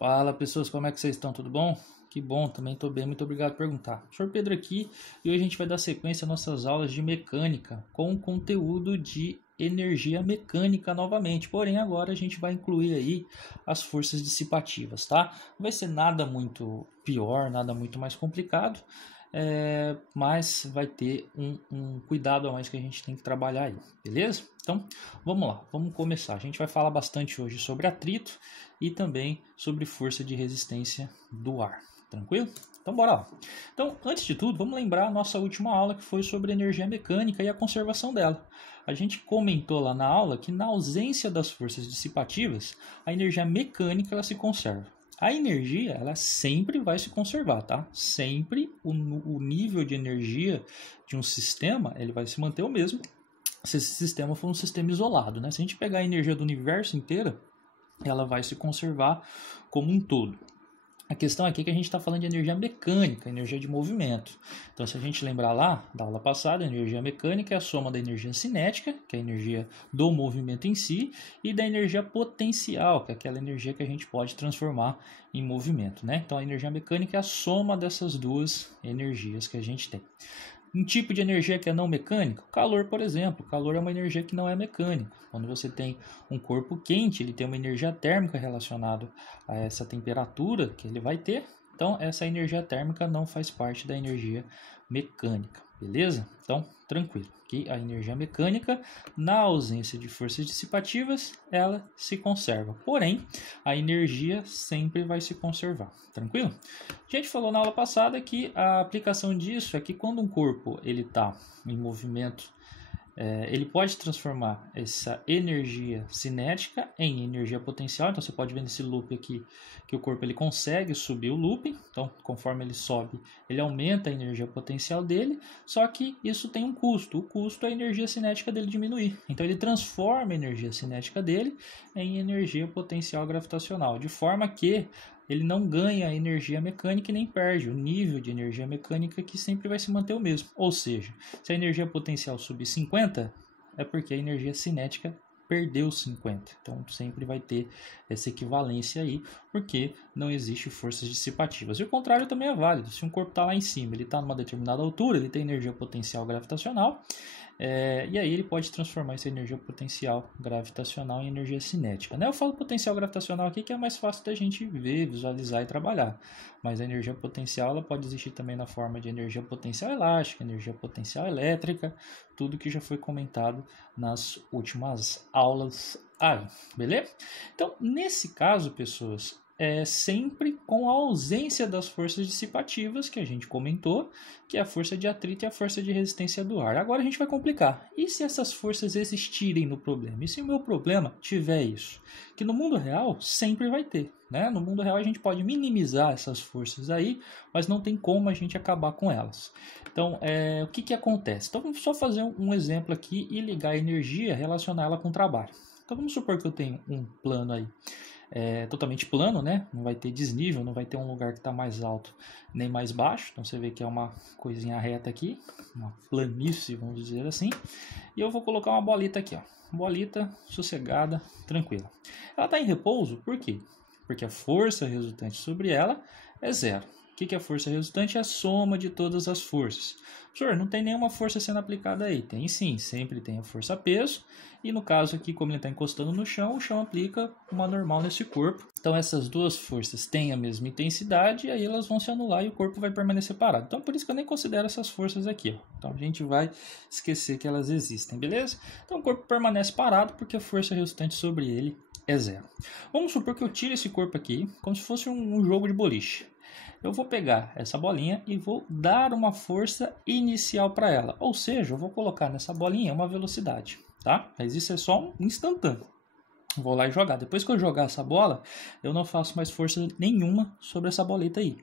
Fala pessoas, como é que vocês estão? Tudo bom? Que bom, também estou bem, muito obrigado por perguntar. Professor Pedro aqui e hoje a gente vai dar sequência às nossas aulas de mecânica com conteúdo de energia mecânica novamente, porém agora a gente vai incluir aí as forças dissipativas, tá? Não vai ser nada muito pior, nada muito mais complicado, mas vai ter um cuidado a mais que a gente tem que trabalhar aí, beleza? Então vamos lá, vamos começar. A gente vai falar bastante hoje sobre atrito e também sobre força de resistência do ar, tranquilo? Então bora lá. Então, antes de tudo, vamos lembrar a nossa última aula que foi sobre energia mecânica e a conservação dela. A gente comentou lá na aula que na ausência das forças dissipativas, a energia mecânica ela se conserva. A energia, ela sempre vai se conservar, tá? Sempre o nível de energia de um sistema, ele vai se manter o mesmo se esse sistema for um sistema isolado, né? Se a gente pegar a energia do universo inteiro, ela vai se conservar como um todo. A questão aqui é que a gente está falando de energia mecânica, energia de movimento. Então, se a gente lembrar lá da aula passada, a energia mecânica é a soma da energia cinética, que é a energia do movimento em si, e da energia potencial, que é aquela energia que a gente pode transformar em movimento, né? Então, a energia mecânica é a soma dessas duas energias que a gente tem. Um tipo de energia que é não mecânica, o calor, por exemplo. O calor é uma energia que não é mecânica. Quando você tem um corpo quente, ele tem uma energia térmica relacionada a essa temperatura que ele vai ter. Então, essa energia térmica não faz parte da energia mecânica, beleza? Então, tranquilo. Que a energia mecânica, na ausência de forças dissipativas, ela se conserva. Porém, a energia sempre vai se conservar, tranquilo? A gente falou na aula passada que a aplicação disso é que quando um corpo ele está em movimento, ele pode transformar essa energia cinética em energia potencial. Então você pode ver nesse loop aqui que o corpo ele consegue subir o loop. Então conforme ele sobe, ele aumenta a energia potencial dele. Só que isso tem um custo. O custo é a energia cinética dele diminuir. Então ele transforma a energia cinética dele em energia potencial gravitacional, de forma que ele não ganha energia mecânica e nem perde. O nível de energia mecânica que sempre vai se manter o mesmo. Ou seja, se a energia potencial subir 50, é porque a energia cinética perdeu 50. Então sempre vai ter essa equivalência aí, porque não existe forças dissipativas. E o contrário também é válido. Se um corpo está lá em cima, ele está numa determinada altura, ele tem energia potencial gravitacional, e aí ele pode transformar essa energia potencial gravitacional em energia cinética, né? Eu falo potencial gravitacional aqui que é mais fácil da gente ver, visualizar e trabalhar. Mas a energia potencial ela pode existir também na forma de energia potencial elástica, energia potencial elétrica, tudo que já foi comentado nas últimas aulas aí, beleza? Então, nesse caso, pessoas, sempre com a ausência das forças dissipativas que a gente comentou, que é a força de atrito e a força de resistência do ar. Agora a gente vai complicar. E se essas forças existirem no problema? E se o meu problema tiver isso? Que no mundo real sempre vai ter, né? No mundo real a gente pode minimizar essas forças aí, mas não tem como a gente acabar com elas. Então, o que acontece? Então vamos só fazer um exemplo aqui e ligar a energia, relacionar ela com o trabalho. Então vamos supor que eu tenho um plano aí totalmente plano, né? Não vai ter desnível, não vai ter um lugar que está mais alto nem mais baixo. Então você vê que é uma coisinha reta aqui, uma planície, vamos dizer assim. E eu vou colocar uma bolita aqui, ó. Bolita sossegada, tranquila. Ela está em repouso, por quê? Porque a força resultante sobre ela é zero. O que é a força resultante? É a soma de todas as forças. Professor, não tem nenhuma força sendo aplicada aí. Tem sim, sempre tem a força-peso. E no caso aqui, como ele está encostando no chão, o chão aplica uma normal nesse corpo. Então essas duas forças têm a mesma intensidade e aí elas vão se anular e o corpo vai permanecer parado. Então por isso que eu nem considero essas forças aqui, ó. Então a gente vai esquecer que elas existem, beleza? Então o corpo permanece parado porque a força resultante sobre ele é zero. Vamos supor que eu tire esse corpo aqui como se fosse um jogo de boliche. Eu vou pegar essa bolinha e vou dar uma força inicial para ela. Ou seja, eu vou colocar nessa bolinha uma velocidade, tá? Mas isso é só um instantâneo. Vou lá e jogar. Depois que eu jogar essa bola, eu não faço mais força nenhuma sobre essa boleta aí.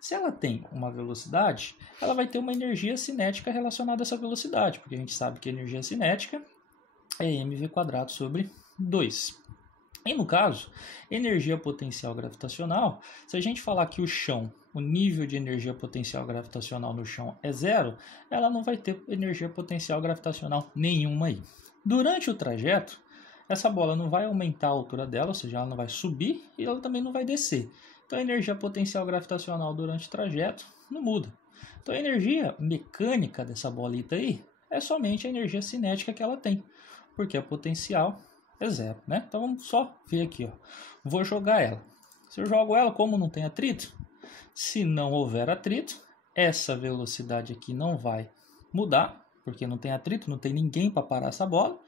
Se ela tem uma velocidade, ela vai ter uma energia cinética relacionada a essa velocidade, porque a gente sabe que a energia cinética é mv² sobre 2. E no caso, energia potencial gravitacional, se a gente falar que o chão, o nível de energia potencial gravitacional no chão é zero, ela não vai ter energia potencial gravitacional nenhuma aí. Durante o trajeto, essa bola não vai aumentar a altura dela, ou seja, ela não vai subir e ela também não vai descer. Então a energia potencial gravitacional durante o trajeto não muda. Então a energia mecânica dessa bolita aí é somente a energia cinética que ela tem, porque a potencial é zero, né? Então vamos só ver aqui, ó. Vou jogar ela. Se eu jogo ela, como não tem atrito, se não houver atrito, essa velocidade aqui não vai mudar, porque não tem atrito, não tem ninguém para parar essa bola.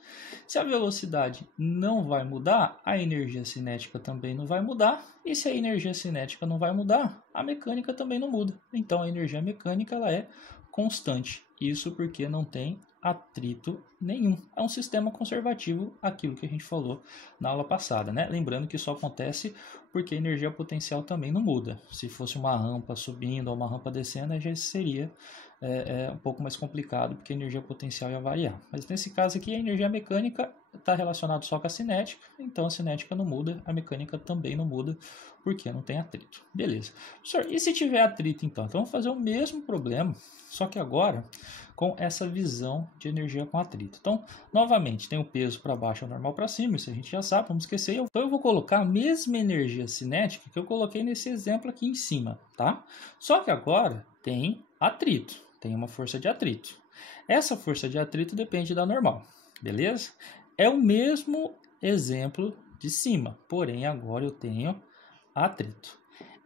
Se a velocidade não vai mudar, a energia cinética também não vai mudar. E se a energia cinética não vai mudar, a mecânica também não muda. Então a energia mecânica ela é constante. Isso porque não tem atrito nenhum. É um sistema conservativo, aquilo que a gente falou na aula passada, né? Lembrando que isso acontece porque a energia potencial também não muda. Se fosse uma rampa subindo ou uma rampa descendo, já seria um pouco mais complicado, porque a energia potencial ia variar. Mas nesse caso aqui, a energia mecânica está relacionada só com a cinética, então a cinética não muda, a mecânica também não muda, porque não tem atrito. Beleza. Professor, e se tiver atrito então? Então vamos fazer o mesmo problema, só que agora com essa visão de energia com atrito. Então, novamente, tem o peso para baixo, o normal para cima, isso a gente já sabe, vamos esquecer. Então eu vou colocar a mesma energia cinética que eu coloquei nesse exemplo aqui em cima, tá? Só que agora tem atrito, tem uma força de atrito. Essa força de atrito depende da normal, beleza? É o mesmo exemplo de cima, porém agora eu tenho atrito.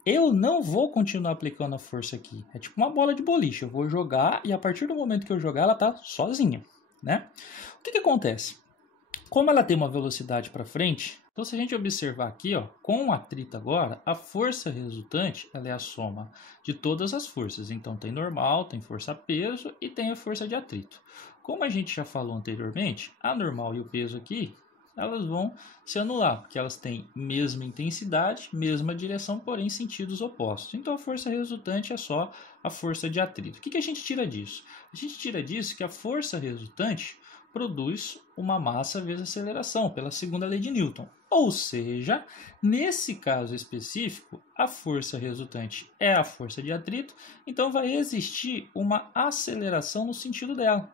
Eu não vou continuar aplicando a força aqui. É tipo uma bola de boliche. Eu vou jogar e a partir do momento que eu jogar, ela está sozinha, né? O que acontece? Como ela tem uma velocidade para frente, então se a gente observar aqui, ó, com o atrito agora, a força resultante ela é a soma de todas as forças. Então tem normal, tem força-peso e tem a força de atrito. Como a gente já falou anteriormente, a normal e o peso aqui, elas vão se anular, porque elas têm mesma intensidade, mesma direção, porém sentidos opostos. Então a força resultante é só a força de atrito. O que a gente tira disso? A gente tira disso que a força resultante produz uma massa vezes aceleração, pela segunda lei de Newton. Ou seja, nesse caso específico, a força resultante é a força de atrito, então vai existir uma aceleração no sentido dela.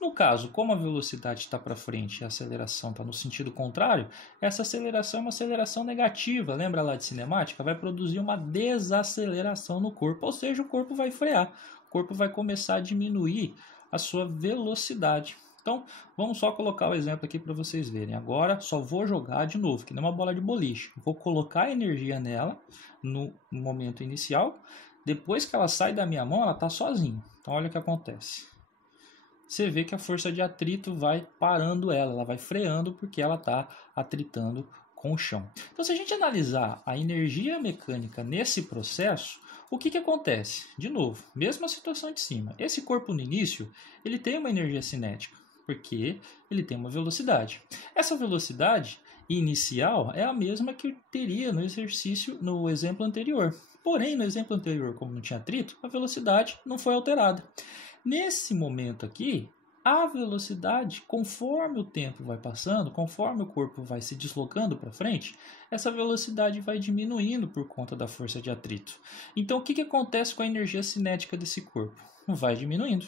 No caso, como a velocidade está para frente e a aceleração está no sentido contrário, essa aceleração é uma aceleração negativa. Lembra lá de cinemática? Vai produzir uma desaceleração no corpo, ou seja, o corpo vai frear. O corpo vai começar a diminuir a sua velocidade. Então, vamos só colocar o exemplo aqui para vocês verem. Agora, só vou jogar de novo, que nem uma bola de boliche. Vou colocar a energia nela no momento inicial. Depois que ela sai da minha mão, ela está sozinha. Então, olha o que acontece. Você vê que a força de atrito vai parando ela vai freando porque ela está atritando com o chão. Então, se a gente analisar a energia mecânica nesse processo, o que acontece? De novo, mesma situação de cima. Esse corpo no início, ele tem uma energia cinética, porque ele tem uma velocidade. Essa velocidade inicial é a mesma que teria no exercício, no exemplo anterior. Porém, no exemplo anterior, como não tinha atrito, a velocidade não foi alterada. Nesse momento aqui, a velocidade, conforme o tempo vai passando, conforme o corpo vai se deslocando para frente, essa velocidade vai diminuindo por conta da força de atrito. Então, o que acontece com a energia cinética desse corpo? Vai diminuindo.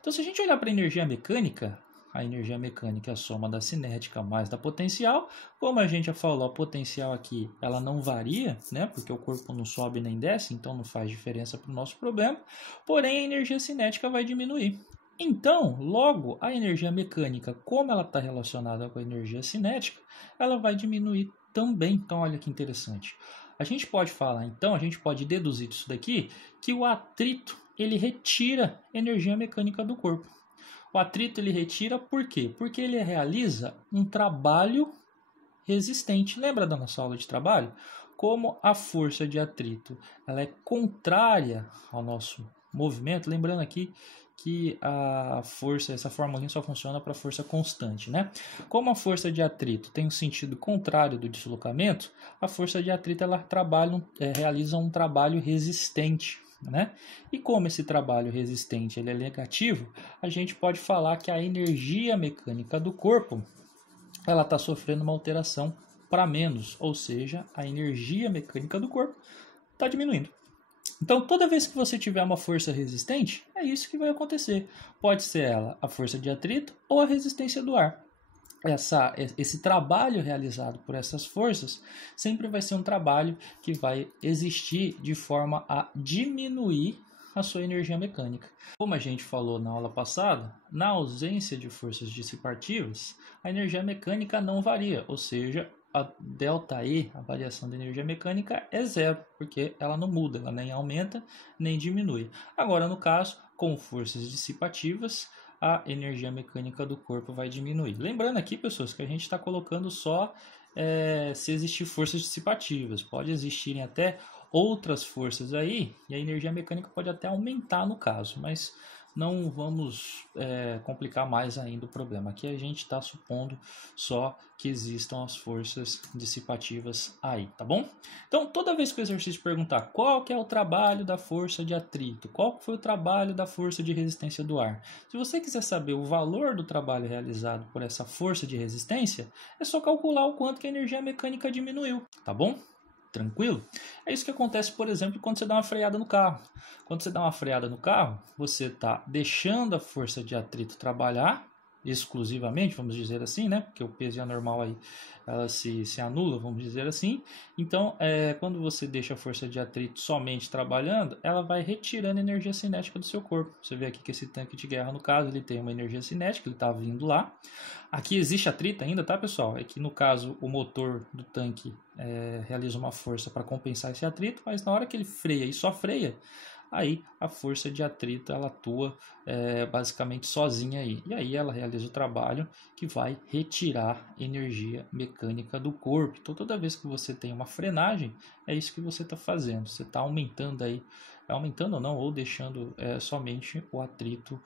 Então, se a gente olhar para a energia mecânica é a soma da cinética mais da potencial. Como a gente já falou, a potencial aqui ela não varia, né? Porque o corpo não sobe nem desce, então não faz diferença para o nosso problema. Porém, a energia cinética vai diminuir. Então, logo, a energia mecânica, como ela está relacionada com a energia cinética, ela vai diminuir também. Então, olha que interessante. A gente pode falar, então, a gente pode deduzir disso daqui, que o atrito, ele retira energia mecânica do corpo. O atrito ele retira por quê? Porque ele realiza um trabalho resistente. Lembra da nossa aula de trabalho? Como a força de atrito ela é contrária ao nosso movimento, lembrando aqui que a força, essa formulinha só funciona para força constante, né? Como a força de atrito tem um sentido contrário do deslocamento, a força de atrito ela realiza um trabalho resistente, né? E como esse trabalho resistente ele é negativo, a gente pode falar que a energia mecânica do corpo ela está sofrendo uma alteração para menos, ou seja, a energia mecânica do corpo está diminuindo. Então, toda vez que você tiver uma força resistente, é isso que vai acontecer. Pode ser ela a força de atrito ou a resistência do ar. esse trabalho realizado por essas forças sempre vai ser um trabalho que vai existir de forma a diminuir a sua energia mecânica. Como a gente falou na aula passada, na ausência de forças dissipativas, a energia mecânica não varia, ou seja, a ΔE, a variação da energia mecânica, é zero, porque ela não muda, ela nem aumenta nem diminui. Agora, no caso, com forças dissipativas, a energia mecânica do corpo vai diminuir. Lembrando aqui, pessoas, que a gente está colocando só se existir forças dissipativas. Pode existirem até outras forças aí, e a energia mecânica pode até aumentar no caso, mas não vamos complicar mais ainda o problema. Aqui a gente está supondo só que existam as forças dissipativas aí, tá bom? Então, toda vez que o exercício perguntar qual que é o trabalho da força de atrito, qual que foi o trabalho da força de resistência do ar, se você quiser saber o valor do trabalho realizado por essa força de resistência, é só calcular o quanto que a energia mecânica diminuiu, tá bom? Tranquilo? É isso que acontece, por exemplo, quando você dá uma freada no carro. Quando você dá uma freada no carro, você está deixando a força de atrito trabalhar exclusivamente, vamos dizer assim, né? Porque o peso anormal aí ela se anula, vamos dizer assim. Então, quando você deixa a força de atrito somente trabalhando, ela vai retirando energia cinética do seu corpo. Você vê aqui que esse tanque de guerra, no caso, ele tem uma energia cinética, ele está vindo lá. Aqui existe atrito ainda, tá, pessoal? É que no caso o motor do tanque realiza uma força para compensar esse atrito, mas na hora que ele freia e só freia, aí a força de atrito ela atua basicamente sozinha aí. E aí ela realiza o trabalho que vai retirar energia mecânica do corpo. Então toda vez que você tem uma frenagem, é isso que você está fazendo. Você está aumentando aí, aumentando ou não, ou deixando somente o atrito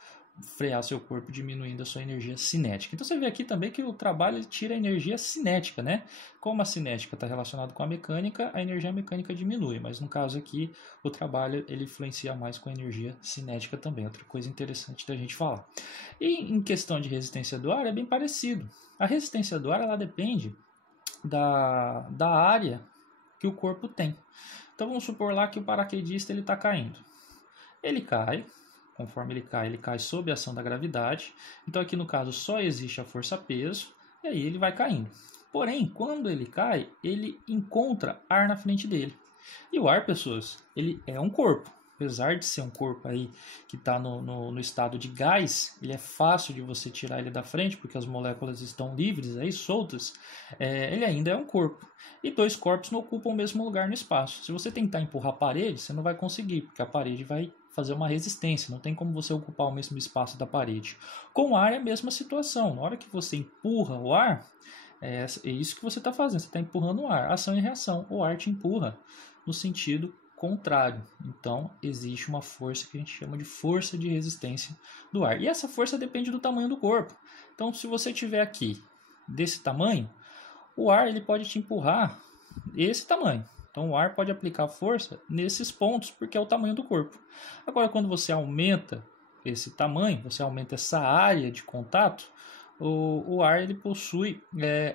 frear seu corpo, diminuindo a sua energia cinética. Então você vê aqui também que o trabalho tira a energia cinética, né? Como a cinética está relacionada com a mecânica, a energia mecânica diminui, mas no caso aqui o trabalho ele influencia mais com a energia cinética também, outra coisa interessante da gente falar. E em questão de resistência do ar é bem parecido. A resistência do ar ela depende da área que o corpo tem. Então vamos supor lá que o paraquedista ele está caindo. Ele cai. Conforme ele cai sob a ação da gravidade. Então aqui no caso só existe a força-peso e aí ele vai caindo. Porém, quando ele cai, ele encontra ar na frente dele. E o ar, pessoas, ele é um corpo. Apesar de ser um corpo aí que está no estado de gás, ele é fácil de você tirar ele da frente, porque as moléculas estão livres, aí, soltas, ele ainda é um corpo. E dois corpos não ocupam o mesmo lugar no espaço. Se você tentar empurrar a parede, você não vai conseguir, porque a parede vai fazer uma resistência, não tem como você ocupar o mesmo espaço da parede. Com o ar é a mesma situação, na hora que você empurra o ar, é isso que você está fazendo, você está empurrando o ar, ação e reação, o ar te empurra no sentido contrário, então existe uma força que a gente chama de força de resistência do ar, e essa força depende do tamanho do corpo. Então se você tiver aqui desse tamanho, o ar ele pode te empurrar esse tamanho. Então o ar pode aplicar força nesses pontos, porque é o tamanho do corpo. Agora, quando você aumenta esse tamanho, você aumenta essa área de contato, o ar ele possui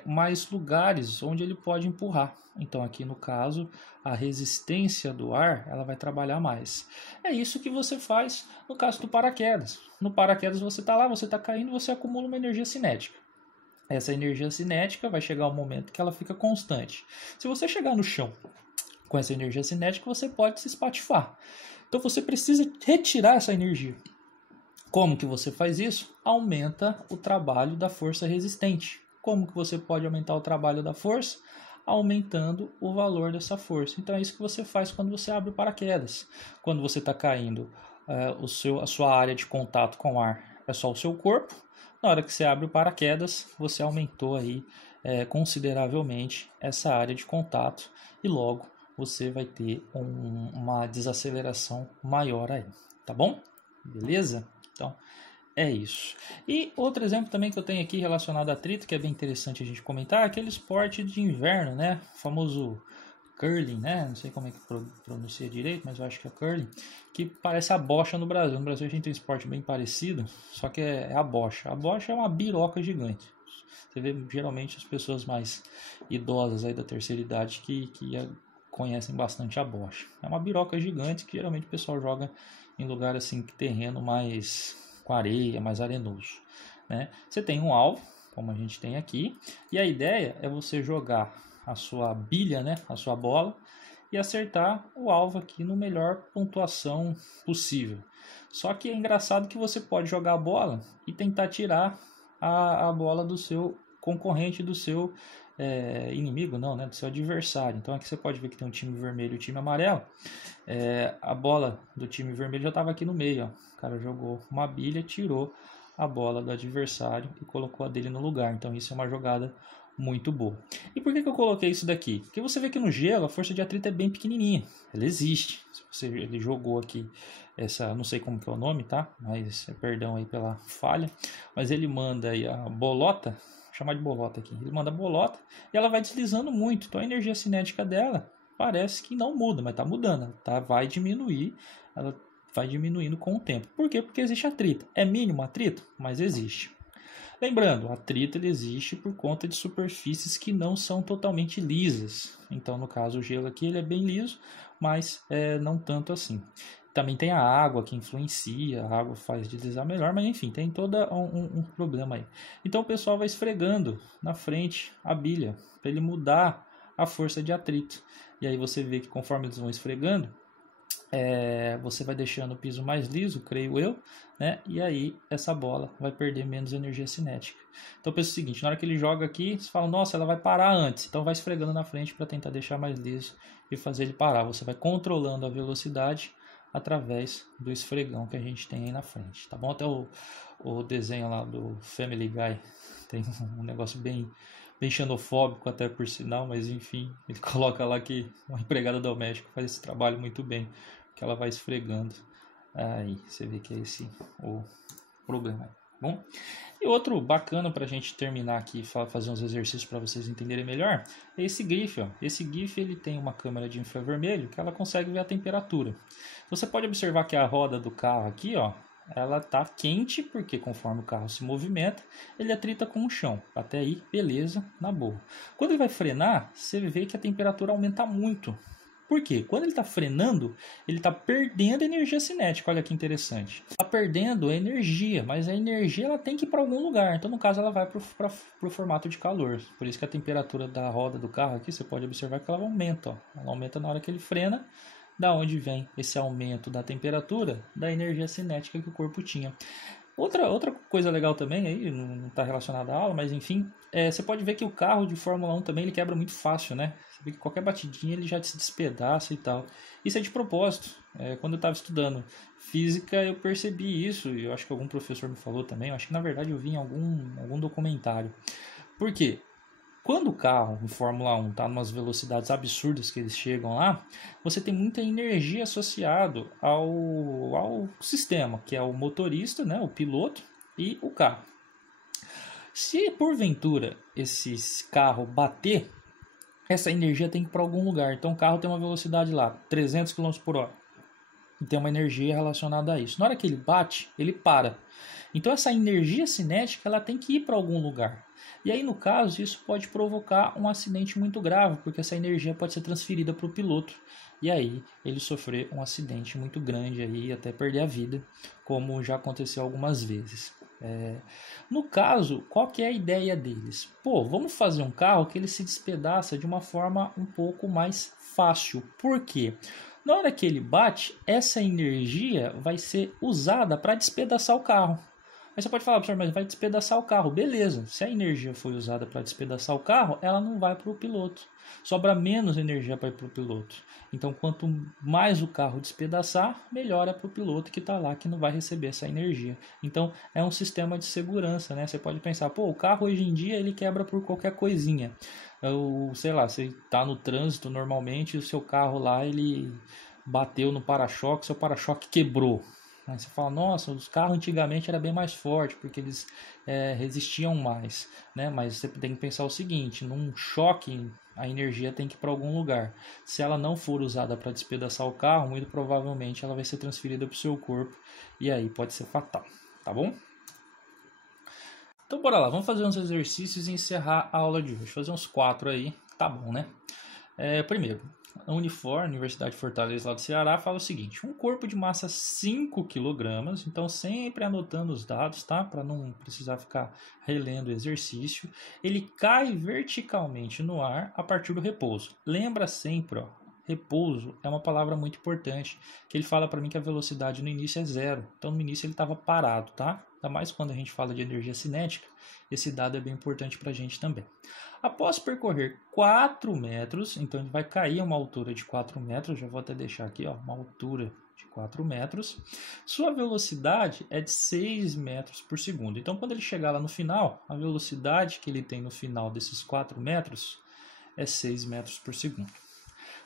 mais lugares onde ele pode empurrar. Então aqui no caso, a resistência do ar ela vai trabalhar mais. É isso que você faz no caso do paraquedas. No paraquedas você está lá, você está caindo, você acumula uma energia cinética. Essa energia cinética vai chegar um momento que ela fica constante. Se você chegar no chão com essa energia cinética, você pode se espatifar. Então você precisa retirar essa energia. Como que você faz isso? Aumenta o trabalho da força resistente. Como que você pode aumentar o trabalho da força? Aumentando o valor dessa força. Então é isso que você faz quando você abre o paraquedas. Quando você está caindo, a sua área de contato com o ar é só o seu corpo. Na hora que você abre o paraquedas, você aumentou aí consideravelmente essa área de contato e logo você vai ter uma desaceleração maior aí, tá bom? Beleza? Então, é isso. E outro exemplo também que eu tenho aqui relacionado a atrito, que é bem interessante a gente comentar, é aquele esporte de inverno, né? O famoso curling, né? Não sei como é que pronuncia direito, mas eu acho que é curling, que parece a bocha no Brasil. No Brasil a gente tem um esporte bem parecido, só que é a bocha. A bocha é uma biroca gigante. Você vê geralmente as pessoas mais idosas aí da terceira idade que conhecem bastante a bocha. É uma biroca gigante que geralmente o pessoal joga em lugar assim, terreno mais com areia, mais arenoso, né? Você tem um alvo, como a gente tem aqui. E a ideia é você jogar a sua bilha, né, a sua bola, e acertar o alvo aqui no melhor pontuação possível. Só que é engraçado que você pode jogar a bola e tentar tirar a bola do seu concorrente, do seu inimigo, não, né, do seu adversário. Então aqui você pode ver que tem um time vermelho e um time amarelo. A bola do time vermelho já estava aqui no meio, ó. O cara jogou uma bilha, tirou a bola do adversário e colocou a dele no lugar. Então isso é uma jogada muito boa. E por que eu coloquei isso daqui? Porque você vê que no gelo a força de atrito é bem pequenininha. Ela existe. Ele jogou aqui essa, não sei como que é o nome, tá? Mas perdão aí pela falha. Mas ele manda aí a bolota, vou chamar de bolota aqui. Ele manda a bolota e ela vai deslizando muito. Então a energia cinética dela parece que não muda, mas tá mudando, tá? Vai diminuir, ela vai diminuindo com o tempo. Por quê? Porque existe atrito. É mínimo atrito, mas existe. Lembrando, o atrito ele existe por conta de superfícies que não são totalmente lisas. Então, no caso, o gelo aqui ele é bem liso, mas não tanto assim. Também tem a água que influencia, a água faz deslizar melhor, mas enfim, tem todo um problema aí. Então, o pessoal vai esfregando na frente a bilha, para ele mudar a força de atrito. E aí você vê que conforme eles vão esfregando, você vai deixando o piso mais liso, creio eu, né? E aí essa bola vai perder menos energia cinética. Então pensa o seguinte, na hora que ele joga aqui, você fala, nossa, ela vai parar antes. Então vai esfregando na frente para tentar deixar mais liso e fazer ele parar. Você vai controlando a velocidade através do esfregão que a gente tem aí na frente, tá bom? Até o desenho lá do Family Guy tem um negócio bem xenofóbico até por sinal, mas enfim, ele coloca lá que uma empregada doméstica faz esse trabalho muito bem, que ela vai esfregando. Aí você vê que é esse o problema. Bom, e outro bacana para a gente terminar aqui, fazer uns exercícios para vocês entenderem melhor, é esse GIF. Ó. Esse GIF ele tem uma câmera de infravermelho que ela consegue ver a temperatura. Você pode observar que a roda do carro aqui, ó, ela está quente, porque conforme o carro se movimenta, ele atrita com o chão. Até aí, beleza, na boa. Quando ele vai frenar, você vê que a temperatura aumenta muito. Por quê? Quando ele está frenando, ele está perdendo energia cinética. Olha que interessante. Está perdendo energia, mas a energia ela tem que ir para algum lugar. Então, no caso, ela vai para o formato de calor. Por isso que a temperatura da roda do carro aqui, você pode observar que ela aumenta. Ó. Ela aumenta na hora que ele frena. Da onde vem esse aumento da temperatura? Da energia cinética que o corpo tinha. Outra coisa legal também, aí não está relacionada à aula, mas enfim, você pode ver que o carro de Fórmula 1 também ele quebra muito fácil, né? Você vê que qualquer batidinha ele já se despedaça e tal. Isso é de propósito. Quando eu estava estudando física, eu percebi isso, e eu acho que algum professor me falou também, eu acho que na verdade eu vi em algum documentário. Por quê? Quando o carro em Fórmula 1 está em umas velocidades absurdas que eles chegam lá, você tem muita energia associada ao sistema, que é o motorista, né, o piloto e o carro. Se porventura esse carro bater, essa energia tem que ir para algum lugar. Então o carro tem uma velocidade lá, 300 km por hora. E tem uma energia relacionada a isso. Na hora que ele bate, ele para. Então essa energia cinética ela tem que ir para algum lugar. E aí no caso isso pode provocar um acidente muito grave, porque essa energia pode ser transferida para o piloto. E aí ele sofrer um acidente muito grande aí, até perder a vida, como já aconteceu algumas vezes. No caso, qual que é a ideia deles? Vamos fazer um carro que ele se despedaça de uma forma um pouco mais fácil. Por quê? Na hora que ele bate, essa energia vai ser usada para despedaçar o carro. Aí você pode falar, professor, mas vai despedaçar o carro. Beleza, se a energia foi usada para despedaçar o carro, ela não vai para o piloto. Sobra menos energia para ir para o piloto. Então, quanto mais o carro despedaçar, melhor é para o piloto que está lá, que não vai receber essa energia. Então, é um sistema de segurança, né? Você pode pensar, o carro hoje em dia ele quebra por qualquer coisinha. Sei lá, você está no trânsito normalmente, o seu carro lá, ele bateu no para-choque, seu para-choque quebrou. Aí você fala, nossa, os carros antigamente era bem mais forte, porque eles resistiam mais, né? Mas você tem que pensar o seguinte, num choque a energia tem que ir para algum lugar. Se ela não for usada para despedaçar o carro, muito provavelmente ela vai ser transferida para o seu corpo e aí pode ser fatal, tá bom? Então bora lá, vamos fazer uns exercícios e encerrar a aula de hoje. Fazer uns 4 aí, tá bom, né? Primeiro, a Unifor, Universidade de Fortaleza, lá do Ceará, fala o seguinte: um corpo de massa 5 kg, então sempre anotando os dados, tá? Para não precisar ficar relendo o exercício, ele cai verticalmente no ar a partir do repouso. Lembra sempre, ó, repouso é uma palavra muito importante, que ele fala para mim que a velocidade no início é zero. Então no início ele estava parado, tá? Ainda mais quando a gente fala de energia cinética, esse dado é bem importante para a gente também. Após percorrer 4 metros, então ele vai cair a uma altura de 4 metros, já vou até deixar aqui, ó, uma altura de 4 metros, sua velocidade é de 6 metros por segundo. Então quando ele chegar lá no final, a velocidade que ele tem no final desses 4 metros é 6 metros por segundo.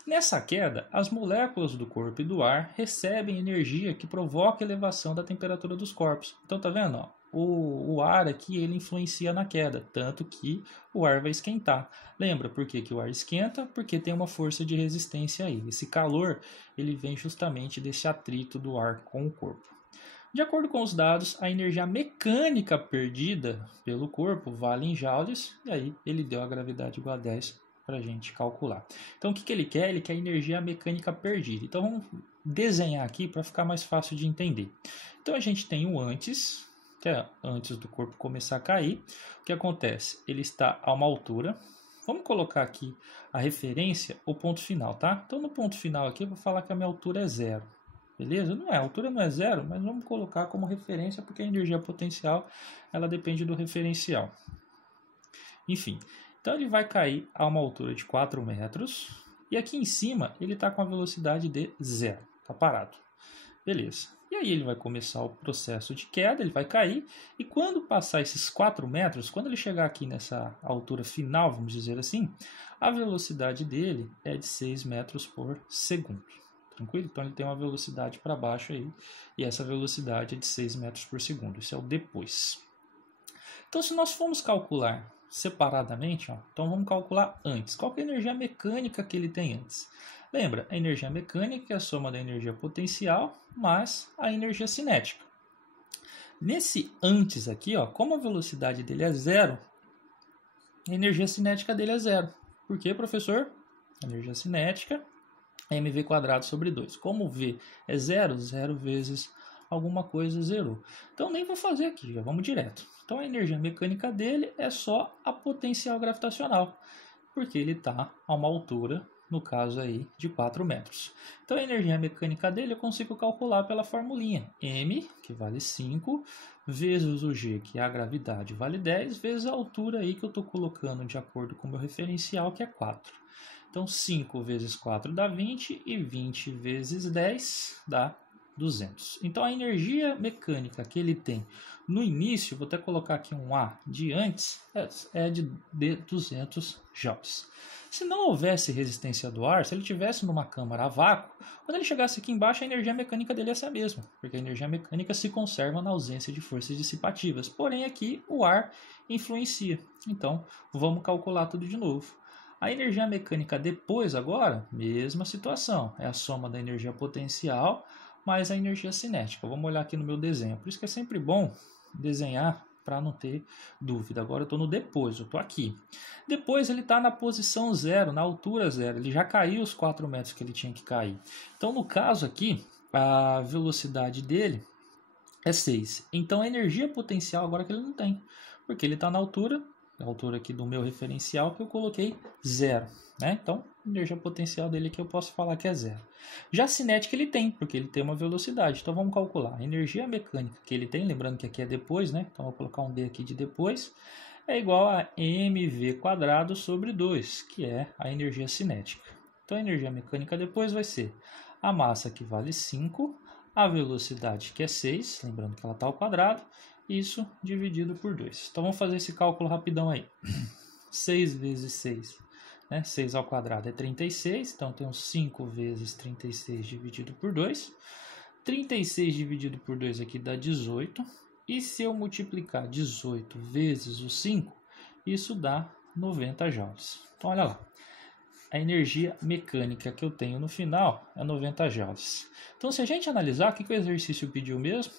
Nessa queda, as moléculas do corpo e do ar recebem energia que provoca a elevação da temperatura dos corpos. Então tá vendo? Ó? O ar aqui ele influencia na queda, tanto que o ar vai esquentar. Lembra por que o ar esquenta? Porque tem uma força de resistência aí. Esse calor ele vem justamente desse atrito do ar com o corpo. De acordo com os dados, a energia mecânica perdida pelo corpo vale em joules, e aí ele deu a gravidade igual a 10 para a gente calcular. Então o que ele quer? Ele quer energia mecânica perdida. Então vamos desenhar aqui para ficar mais fácil de entender. Então a gente tem o antes, que é antes do corpo começar a cair. O que acontece? Ele está a uma altura. Vamos colocar aqui a referência, o ponto final, tá? Então no ponto final aqui eu vou falar que a minha altura é zero. Beleza? Não é, a altura não é zero, mas vamos colocar como referência porque a energia potencial ela depende do referencial. Enfim, então ele vai cair a uma altura de 4 metros e aqui em cima ele está com a velocidade de zero, está parado. Beleza. E aí ele vai começar o processo de queda, ele vai cair e quando passar esses 4 metros, quando ele chegar aqui nessa altura final, vamos dizer assim, a velocidade dele é de 6 metros por segundo. Tranquilo? Então ele tem uma velocidade para baixo aí e essa velocidade é de 6 metros por segundo. Isso é o depois. Então se nós formos calcular separadamente, ó, então vamos calcular antes. Qual que é a energia mecânica que ele tem antes? Lembra, a energia mecânica é a soma da energia potencial mais a energia cinética. Nesse antes aqui, ó, como a velocidade dele é zero, a energia cinética dele é zero. Por quê, professor? A energia cinética é mv² sobre 2. Como v é zero, zero vezes alguma coisa zerou. Então nem vou fazer aqui, já vamos direto. Então a energia mecânica dele é só a potencial gravitacional, porque ele está a uma altura, no caso aí, de 4 metros. Então a energia mecânica dele eu consigo calcular pela formulinha. M, que vale 5, vezes o G, que é a gravidade, vale 10, vezes a altura aí que eu estou colocando de acordo com o meu referencial, que é 4. Então 5 vezes 4 dá 20 e 20 vezes 10 dá 200. Então a energia mecânica que ele tem no início, vou até colocar aqui um A de antes, é de 200 joules. Se não houvesse resistência do ar, se ele estivesse numa câmara a vácuo, quando ele chegasse aqui embaixo a energia mecânica dele ia ser a mesma, porque a energia mecânica se conserva na ausência de forças dissipativas. Porém aqui o ar influencia. Então vamos calcular tudo de novo. A energia mecânica depois agora, mesma situação, é a soma da energia potencial mais a energia cinética. Vamos olhar aqui no meu desenho. Por isso que é sempre bom desenhar para não ter dúvida. Agora eu estou no depois, eu estou aqui. Depois ele está na posição zero, na altura zero. Ele já caiu os 4 metros que ele tinha que cair. Então no caso aqui, a velocidade dele é 6. Então a energia potencial agora que ele não tem, porque ele está na altura, a altura aqui do meu referencial que eu coloquei zero. Né? Então, a energia potencial dele aqui eu posso falar que é zero. Já a cinética ele tem, porque ele tem uma velocidade. Então vamos calcular. A energia mecânica que ele tem, lembrando que aqui é depois, né? Então vou colocar um D aqui de depois, é igual a mv² sobre 2, que é a energia cinética. Então a energia mecânica depois vai ser a massa que vale 5, a velocidade que é 6, lembrando que ela está ao quadrado, isso dividido por 2. Então vamos fazer esse cálculo rapidão aí. 6 vezes 6. 6 ao quadrado é 36, então temos 5 vezes 36 dividido por 2. 36 dividido por 2 aqui dá 18. E se eu multiplicar 18 vezes o 5, isso dá 90 joules. Então olha lá, a energia mecânica que eu tenho no final é 90 joules. Então se a gente analisar, o que o exercício pediu mesmo?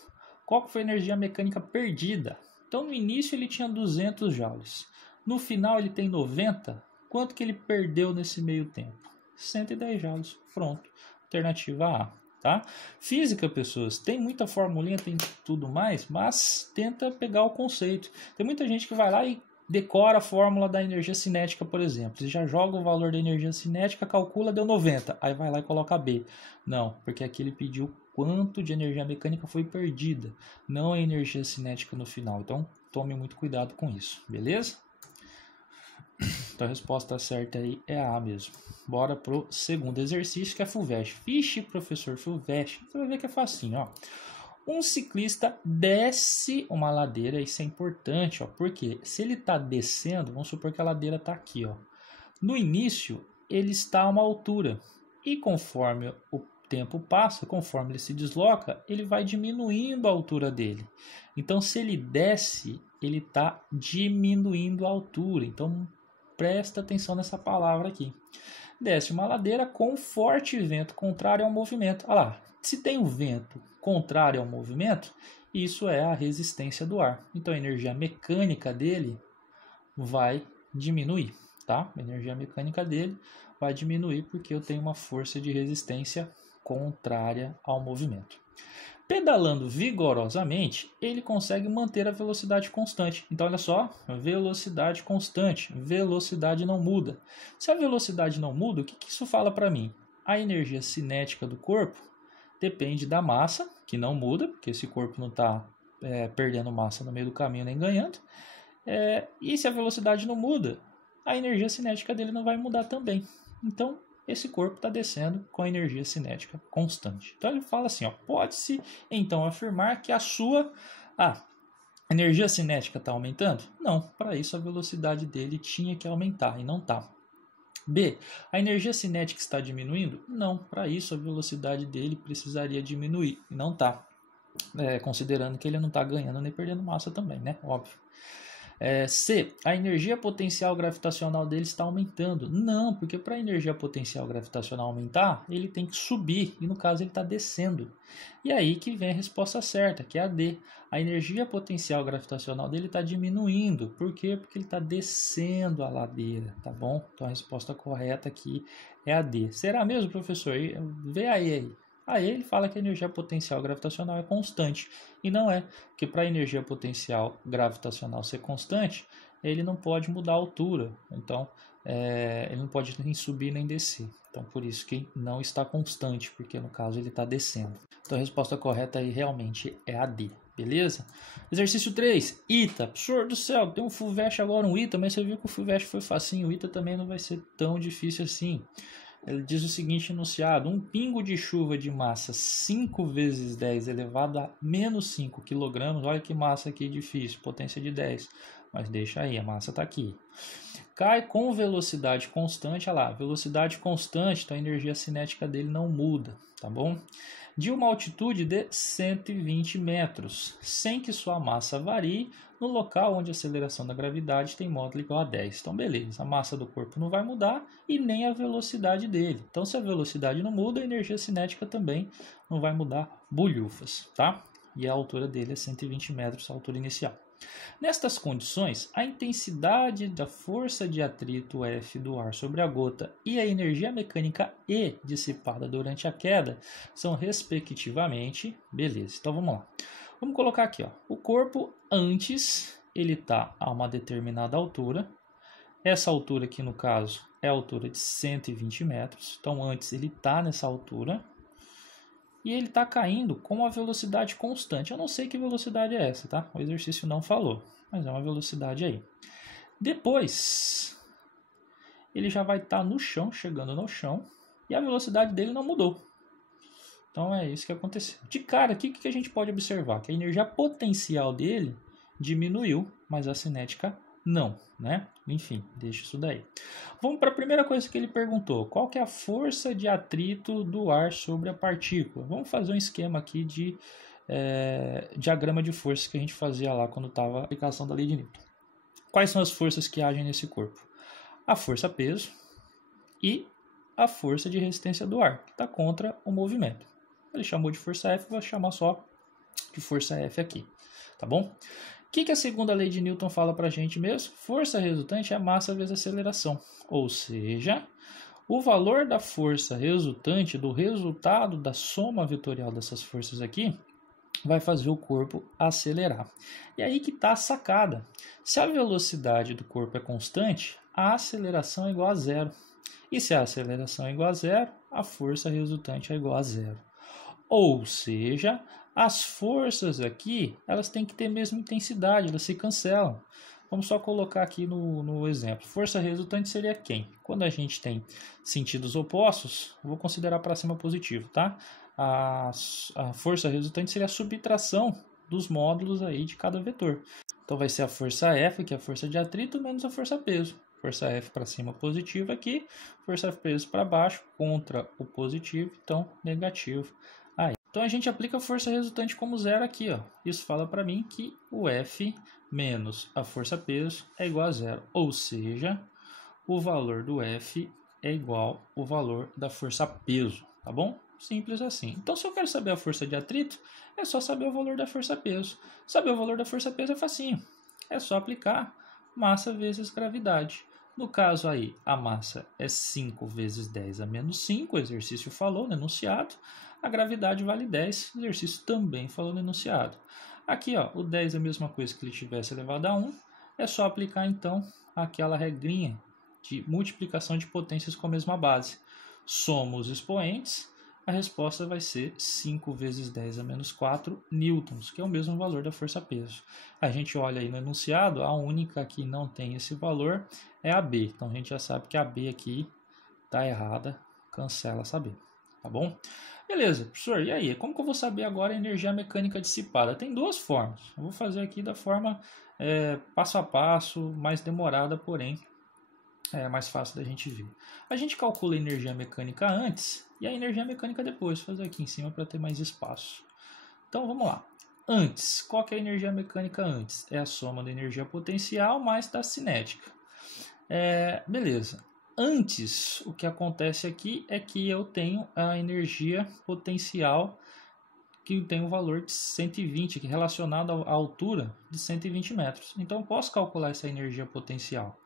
Qual foi a energia mecânica perdida? Então no início ele tinha 200 joules. No final ele tem 90. Quanto que ele perdeu nesse meio tempo? 110 joules. Pronto. Alternativa A, tá? Física, pessoas, tem muita formulinha, tem tudo mais, mas tenta pegar o conceito. Tem muita gente que vai lá e decora a fórmula da energia cinética, por exemplo. Você já joga o valor da energia cinética, calcula, deu 90. Aí vai lá e coloca B. Não, porque aqui ele pediu quanto de energia mecânica foi perdida, não a energia cinética no final. Então, tome muito cuidado com isso, beleza? Então a resposta certa aí é a A mesmo. Bora pro segundo exercício, que é FUVEST. Vixe, professor, FUVEST. Você vai ver que é facinho, ó. Um ciclista desce uma ladeira, isso é importante, ó, porque se ele está descendo, vamos supor que a ladeira está aqui, ó. No início, ele está a uma altura, e conforme o tempo passa, conforme ele se desloca, ele vai diminuindo a altura dele. Então, se ele desce, ele está diminuindo a altura. Então, presta atenção nessa palavra aqui. Desce uma ladeira com forte vento contrário ao movimento. Olha lá, se tem um vento contrário ao movimento, isso é a resistência do ar. Então a energia mecânica dele vai diminuir, tá? A energia mecânica dele vai diminuir porque eu tenho uma força de resistência contrária ao movimento. Pedalando vigorosamente, ele consegue manter a velocidade constante. Então, olha só, velocidade constante, velocidade não muda. Se a velocidade não muda, o que isso fala para mim? A energia cinética do corpo depende da massa, que não muda, porque esse corpo não está perdendo massa no meio do caminho nem ganhando. E se a velocidade não muda, a energia cinética dele não vai mudar também. Então, esse corpo está descendo com a energia cinética constante. Então ele fala assim, ó, pode-se então afirmar que a sua energia cinética está aumentando? Não, para isso a velocidade dele tinha que aumentar e não está. B, a energia cinética está diminuindo? Não, para isso a velocidade dele precisaria diminuir e não está. Considerando que ele não está ganhando nem perdendo massa também, né? Óbvio. C, a energia potencial gravitacional dele está aumentando. Não, porque para a energia potencial gravitacional aumentar, ele tem que subir, e no caso ele está descendo. E aí que vem a resposta certa, que é a D. A energia potencial gravitacional dele está diminuindo. Por quê? Porque ele está descendo a ladeira, tá bom? Então a resposta correta aqui é a D. Será mesmo, professor? Vê aí. Aí ele fala que a energia potencial gravitacional é constante. E não é, porque para a energia potencial gravitacional ser constante, ele não pode mudar a altura. Então, ele não pode nem subir nem descer. Então, por isso que não está constante, porque no caso ele está descendo. Então, a resposta correta aí realmente é a D. Beleza? Exercício 3. ITA. Professor do céu, tem um FUVEST agora, um ITA, mas você viu que o FUVEST foi facinho. O ITA também não vai ser tão difícil assim. Ele diz o seguinte enunciado: um pingo de chuva de massa 5 vezes 10 elevado a menos 5 kg, olha que massa aqui difícil, potência de 10, mas deixa aí, a massa está aqui. Cai com velocidade constante, olha lá, velocidade constante, então a energia cinética dele não muda, tá bom? De uma altitude de 120 metros, sem que sua massa varie, no local onde a aceleração da gravidade tem módulo igual a 10. Então, beleza, a massa do corpo não vai mudar e nem a velocidade dele. Então, se a velocidade não muda, a energia cinética também não vai mudar bulhufas, tá? E a altura dele é 120 metros, a altura inicial. Nestas condições, a intensidade da força de atrito F do ar sobre a gota e a energia mecânica E dissipada durante a queda são respectivamente... Beleza, então vamos lá. Vamos colocar aqui, ó. O corpo antes ele está a uma determinada altura. Essa altura aqui no caso é a altura de 120 metros. Então antes ele está nessa altura. E ele está caindo com uma velocidade constante. Eu não sei que velocidade é essa, tá? O exercício não falou, mas é uma velocidade aí. Depois, ele já vai estar no chão, chegando no chão, e a velocidade dele não mudou. Então é isso que aconteceu. De cara, o que a gente pode observar? Que a energia potencial dele diminuiu, mas a cinética não, né? Enfim, deixa isso daí. Vamos para a primeira coisa que ele perguntou. Qual que é a força de atrito do ar sobre a partícula? Vamos fazer um esquema aqui de diagrama de forças que a gente fazia lá quando estava a aplicação da lei de Newton. Quais são as forças que agem nesse corpo? A força peso e a força de resistência do ar, que está contra o movimento. Ele chamou de força F, vou chamar só de força F aqui, tá bom? O que a segunda lei de Newton fala para a gente mesmo? Força resultante é massa vezes aceleração. Ou seja, O valor da força resultante do resultado da soma vetorial dessas forças aqui vai fazer o corpo acelerar. E aí que está a sacada. Se a velocidade do corpo é constante, a aceleração é igual a zero. E se a aceleração é igual a zero, a força resultante é igual a zero. Ou seja, as forças aqui, elas têm que ter a mesma intensidade, elas se cancelam. Vamos só colocar aqui no exemplo. Força resultante seria quem? Quando a gente tem sentidos opostos, eu vou considerar para cima positivo, tá? A força resultante seria a subtração dos módulos aí de cada vetor. Então vai ser a força F, que é a força de atrito, menos a força peso. Força F para cima positivo aqui, força peso para baixo contra o positivo, então negativo aí. Então a gente aplica a força resultante como zero aqui, ó. Isso fala para mim que o F menos a força peso é igual a zero, ou seja, o valor do F é igual ao valor da força peso, tá bom? Simples assim. Então, se eu quero saber a força de atrito, é só saber o valor da força peso. Saber o valor da força peso é facinho. É só aplicar massa vezes gravidade. No caso aí, a massa é 5 vezes 10 a menos 5, o exercício falou no enunciado. A gravidade vale 10, o exercício também falou no enunciado. Aqui, ó, o 10 é a mesma coisa que ele tivesse elevado a 1. É só aplicar, então, aquela regrinha de multiplicação de potências com a mesma base. Soma os expoentes, a resposta vai ser 5 vezes 10 a menos 4 newtons, que é o mesmo valor da força-peso. A gente olha aí no enunciado, a única que não tem esse valor é a B. Então a gente já sabe que a B aqui está errada, cancela essa B, tá bom? Beleza, professor, e aí? Como que eu vou saber agora a energia mecânica dissipada? Tem duas formas. Eu vou fazer aqui da forma passo a passo, mais demorada, porém é mais fácil da gente ver. A gente calcula a energia mecânica antes e a energia mecânica depois. Vou fazer aqui em cima para ter mais espaço. Então vamos lá. Antes, qual que é a energia mecânica antes? É a soma da energia potencial mais da cinética. Beleza. Antes, o que acontece aqui é que eu tenho a energia potencial que tem um valor de 120, que é relacionado à altura de 120 metros. Então eu posso calcular essa energia potencial.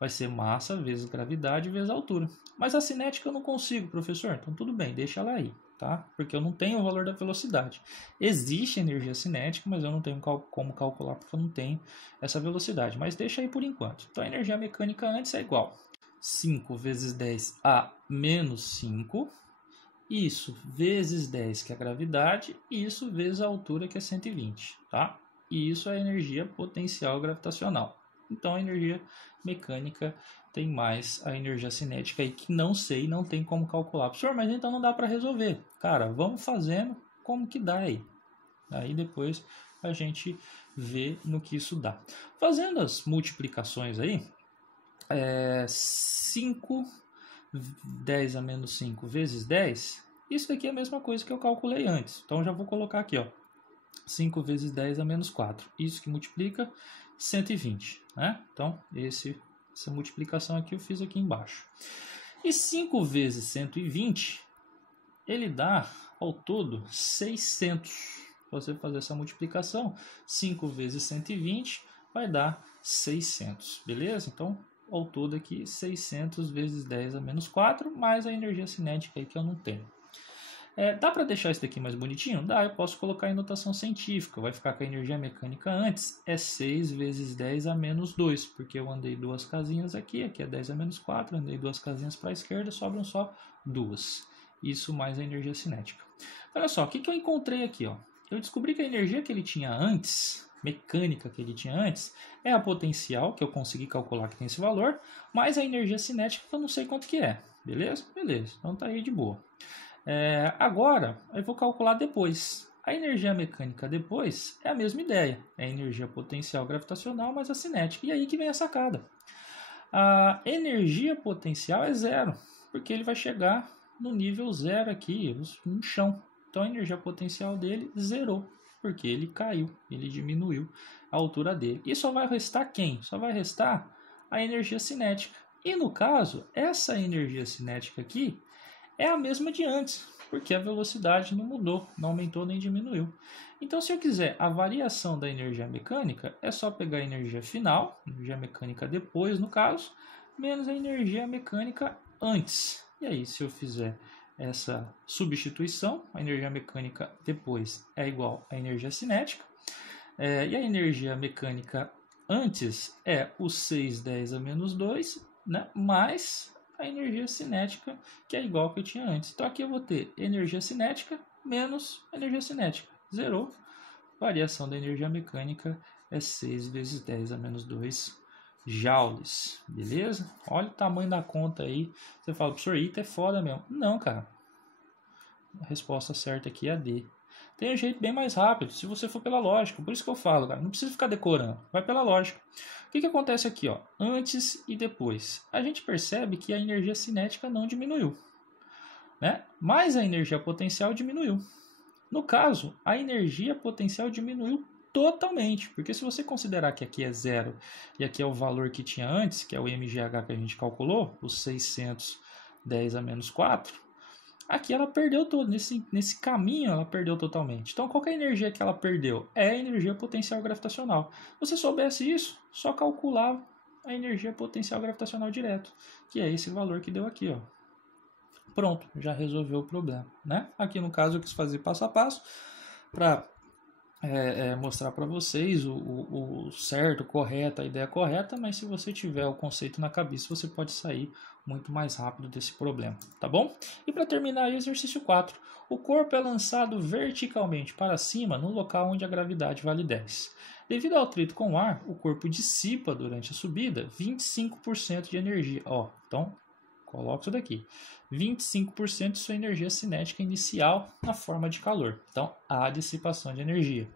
Vai ser massa vezes gravidade vezes altura. Mas a cinética eu não consigo, professor. Então tudo bem, deixa ela aí, tá? Porque eu não tenho o valor da velocidade. Existe energia cinética, mas eu não tenho como calcular porque eu não tenho essa velocidade. Mas deixa aí por enquanto. Então a energia mecânica antes é igual 5 vezes 10 a menos 5. Isso vezes 10, que é a gravidade, e isso vezes a altura, que é 120, tá? E isso é a energia potencial gravitacional. Então, a energia mecânica tem mais a energia cinética aí, que não sei, não tem como calcular. Professor, mas então não dá para resolver. Cara, vamos fazendo como que dá aí. Aí depois a gente vê no que isso dá. Fazendo as multiplicações aí, 5... 10 a menos 5 vezes 10, isso daqui é a mesma coisa que eu calculei antes. Então, já vou colocar aqui, ó, 5 vezes 10 a menos 4. Isso que multiplica 120, né? Então, essa multiplicação aqui eu fiz aqui embaixo. E 5 vezes 120, ele dá, ao todo, 600. Você fazer essa multiplicação, 5 vezes 120 vai dar 600, beleza? Então, ao todo aqui, 600 vezes 10 a menos 4, mais a energia cinética aí que eu não tenho. Dá para deixar isso daqui mais bonitinho? Dá, eu posso colocar em notação científica. Vai ficar com a energia mecânica antes, é 6 vezes 10 a menos 2, porque eu andei duas casinhas aqui é 10 a menos 4, andei duas casinhas para a esquerda, sobram só duas. Isso mais a energia cinética. Olha só, o que eu encontrei aqui? Ó? Eu descobri que a energia que ele tinha antes, mecânica que ele tinha antes, é a potencial, que eu consegui calcular que tem esse valor, mais a energia cinética, que eu não sei quanto que é. Beleza? Beleza. Então tá aí de boa. Agora, eu vou calcular depois. A energia mecânica depois é a mesma ideia. É a energia potencial gravitacional mais a cinética. E aí que vem a sacada. A energia potencial é zero, porque ele vai chegar no nível zero aqui, no chão. Então a energia potencial dele zerou, porque ele caiu, ele diminuiu a altura dele. E só vai restar quem? Só vai restar a energia cinética. E no caso, essa energia cinética aqui é a mesma de antes, porque a velocidade não mudou, não aumentou nem diminuiu. Então, se eu quiser a variação da energia mecânica, é só pegar a energia final, energia mecânica depois, no caso, menos a energia mecânica antes. E aí, se eu fizer essa substituição, a energia mecânica depois é igual à energia cinética. E a energia mecânica antes é o 610 a menos 2, né, mais a energia cinética, que é igual ao que eu tinha antes. Então aqui eu vou ter energia cinética menos energia cinética. Zerou. Variação da energia mecânica é 6 vezes 10 a menos 2 joules. Beleza? Olha o tamanho da conta aí. Você fala, professor, isso é foda mesmo. Não, cara. A resposta certa aqui é a D. Tem um jeito bem mais rápido, se você for pela lógica. Por isso que eu falo, cara, não precisa ficar decorando. Vai pela lógica. O que acontece aqui, ó? Antes e depois. A gente percebe que a energia cinética não diminuiu, né? Mas a energia potencial diminuiu. No caso, a energia potencial diminuiu totalmente. Porque se você considerar que aqui é zero e aqui é o valor que tinha antes, que é o MGH que a gente calculou, os 610 a menos 4... aqui ela perdeu todo, nesse caminho ela perdeu totalmente. Então qual que é a energia que ela perdeu? É a energia potencial gravitacional. Se você soubesse isso, só calculava a energia potencial gravitacional direto, que é esse valor que deu aqui, ó. Pronto, já resolveu o problema, né? Aqui no caso eu quis fazer passo a passo para mostrar para vocês o certo, o correto, a ideia correta, mas se você tiver o conceito na cabeça, você pode sair muito mais rápido desse problema, tá bom? E para terminar aí, exercício 4. O corpo é lançado verticalmente para cima no local onde a gravidade vale 10. Devido ao atrito com o ar, o corpo dissipa durante a subida 25% de energia. Ó, então, coloca isso daqui. 25% de sua energia cinética inicial na forma de calor. Então, há dissipação de energia.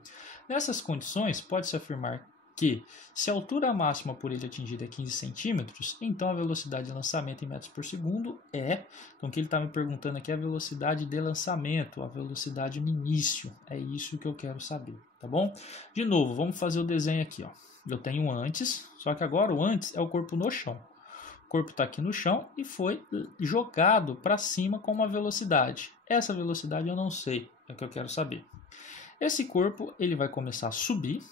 Nessas condições, pode-se afirmar que, se a altura máxima por ele atingida é 15 centímetros, então a velocidade de lançamento em metros por segundo é... Então, o que ele está me perguntando aqui é a velocidade de lançamento, a velocidade no início. É isso que eu quero saber, tá bom? De novo, vamos fazer o desenho aqui, ó. Eu tenho antes, só que agora o antes é o corpo no chão. O corpo está aqui no chão e foi jogado para cima com uma velocidade. Essa velocidade eu não sei, é o que eu quero saber. Esse corpo ele vai começar a subir.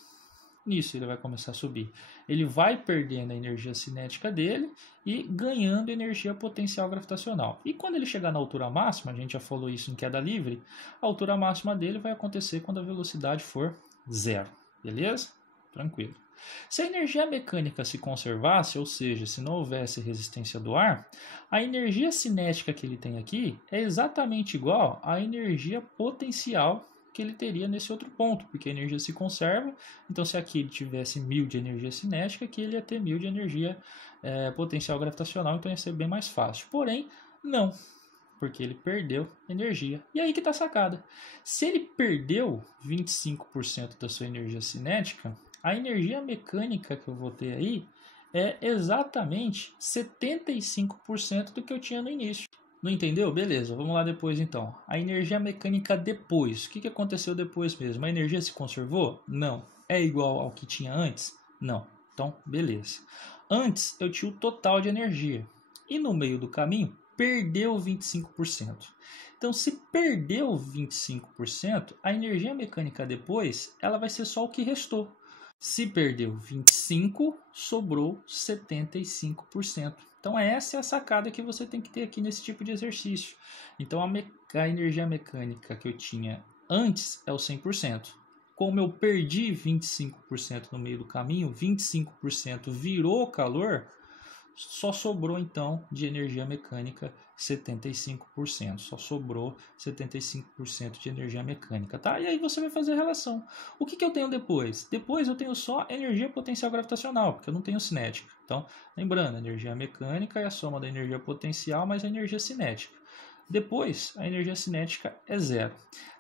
Nisso ele vai começar a subir. Ele vai perdendo a energia cinética dele e ganhando energia potencial gravitacional. E quando ele chegar na altura máxima, a gente já falou isso em queda livre, a altura máxima dele vai acontecer quando a velocidade for zero. Beleza? Tranquilo. Se a energia mecânica se conservasse, ou seja, se não houvesse resistência do ar, a energia cinética que ele tem aqui é exatamente igual à energia potencial que ele teria nesse outro ponto, porque a energia se conserva. Então, se aqui ele tivesse 1000 de energia cinética, aqui ele ia ter 1000 de energia potencial gravitacional, então ia ser bem mais fácil. Porém, não, porque ele perdeu energia. E aí que está a sacada. Se ele perdeu 25% da sua energia cinética, a energia mecânica que eu vou ter aí é exatamente 75% do que eu tinha no início. Não entendeu? Beleza, vamos lá depois então. A energia mecânica depois. O que aconteceu depois mesmo? A energia se conservou? Não. É igual ao que tinha antes? Não. Então, beleza. Antes eu tinha o total de energia. E no meio do caminho, perdeu 25%. Então, se perdeu 25%, a energia mecânica depois ela vai ser só o que restou. Se perdeu 25%, sobrou 75%. Então, essa é a sacada que você tem que ter aqui nesse tipo de exercício. Então, a energia mecânica que eu tinha antes é o 100%. Como eu perdi 25% no meio do caminho, 25% virou calor, só sobrou então de energia mecânica 75%. Só sobrou 75% de energia mecânica, tá? E aí você vai fazer a relação. O que eu tenho depois? Depois eu tenho só energia potencial gravitacional, porque eu não tenho cinética. Então, lembrando, a energia mecânica é a soma da energia potencial mais a energia cinética. Depois, a energia cinética é zero.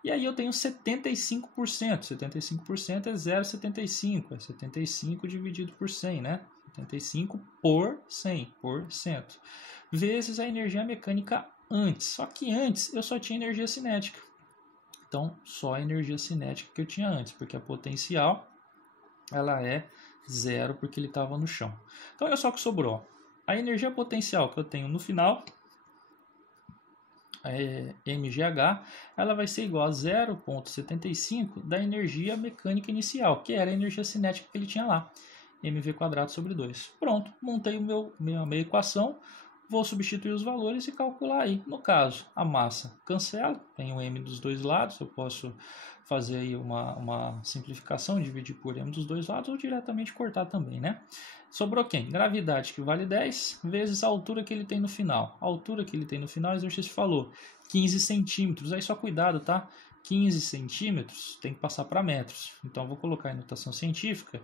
E aí eu tenho 75%. 75% é 0,75. É 75 dividido por 100, né? 75 por 100%. Vezes a energia mecânica antes. Só que antes eu só tinha energia cinética. Então, só a energia cinética que eu tinha antes. Porque a potencial, ela é zero porque ele estava no chão. Então, olha só o que sobrou. A energia potencial que eu tenho no final... MGH, ela vai ser igual a 0,75 da energia mecânica inicial, que era a energia cinética que ele tinha lá, mv² sobre 2. Pronto, montei a minha equação, Vou substituir os valores e calcular aí. No caso, a massa cancela, tem o m dos dois lados, eu posso fazer aí uma simplificação, dividir por m dos dois lados ou diretamente cortar também, né? Sobrou quem? Gravidade, que vale 10, vezes a altura que ele tem no final. A altura que ele tem no final, o exercício falou, 15 centímetros. Aí só cuidado, tá? 15 centímetros tem que passar para metros. Então, vou colocar em notação científica,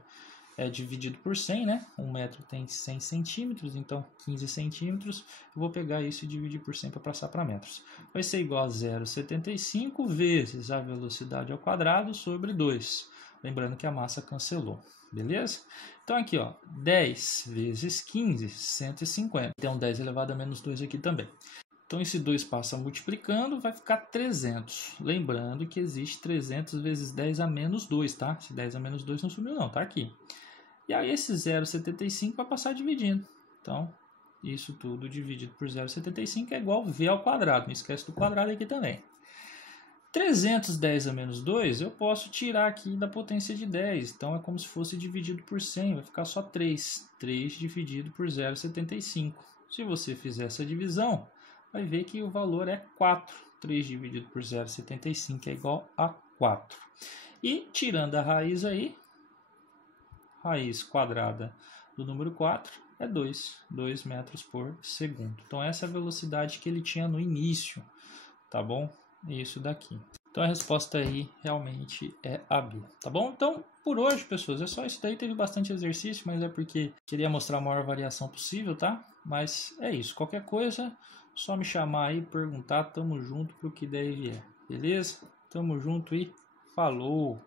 dividido por 100, né? 1 metro tem 100 centímetros, então 15 centímetros. Eu vou pegar isso e dividir por 100 para passar para metros. Vai ser igual a 0,75 vezes a velocidade ao quadrado sobre 2. Lembrando que a massa cancelou, beleza? Então aqui, ó, 10 vezes 15, 150. Tem um 10 elevado a menos 2 aqui também. Então, esse 2 passa multiplicando, vai ficar 300. Lembrando que existe 300 vezes 10 a menos 2, tá? Esse 10 a menos 2 não sumiu não, tá aqui. E aí, esse 0,75 vai passar dividindo. Então, isso tudo dividido por 0,75 é igual a v ao quadrado. Não esquece do quadrado aqui também. 310 a menos 2, eu posso tirar aqui da potência de 10. Então, é como se fosse dividido por 100. Vai ficar só 3. 3 dividido por 0,75. Se você fizer essa divisão, vai ver que o valor é 4. 3 dividido por 0,75 é igual a 4. E tirando a raiz aí, raiz quadrada do número 4 é 2 metros por segundo. Então essa é a velocidade que ele tinha no início, tá bom? Isso daqui. Então a resposta aí realmente é a B, tá bom? Então por hoje, pessoas, é só isso daí. Teve bastante exercício, mas é porque queria mostrar a maior variação possível, tá? Mas é isso. Qualquer coisa, só me chamar aí, perguntar, tamo junto pro que der e vier. Beleza? Tamo junto e falou!